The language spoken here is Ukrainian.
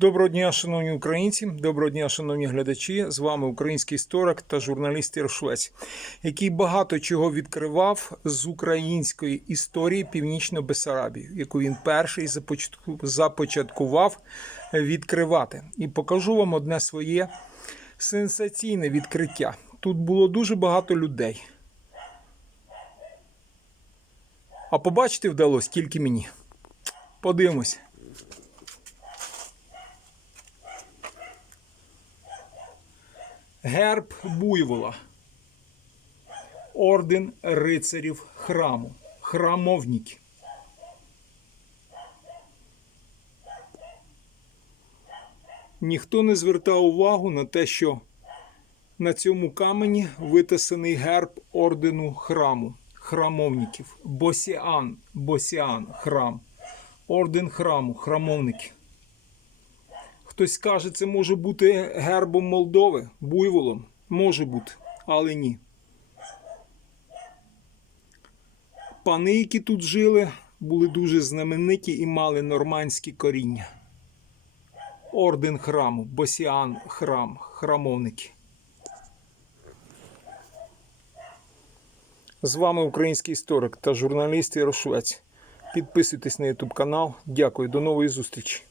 Доброго дня, шановні українці, доброго дня, шановні глядачі. З вами український історик та журналіст Іршвець, який багато чого відкривав з української історії Північно-Бесарабії, яку він перший започаткував відкривати. І покажу вам одне своє сенсаційне відкриття. Тут було дуже багато людей. А побачити вдалося тільки мені. Подивимось. Герб буйвола. Орден рицарів храму. Храмовники. Ніхто не звертав увагу на те, що на цьому камені витисаний герб ордену храму, храмовників. Босіан, Босіан, храм. Орден храму, храмовники. Хтось скаже, це може бути гербом Молдови, буйволом. Може бути, але ні. Пани, які тут жили, були дуже знамениті і мали нормандські коріння. Орден храму, Босіан храм, храмовники. З вами український історик та журналіст Ярошвець. Підписуйтесь на YouTube канал. Дякую, до нової зустрічі.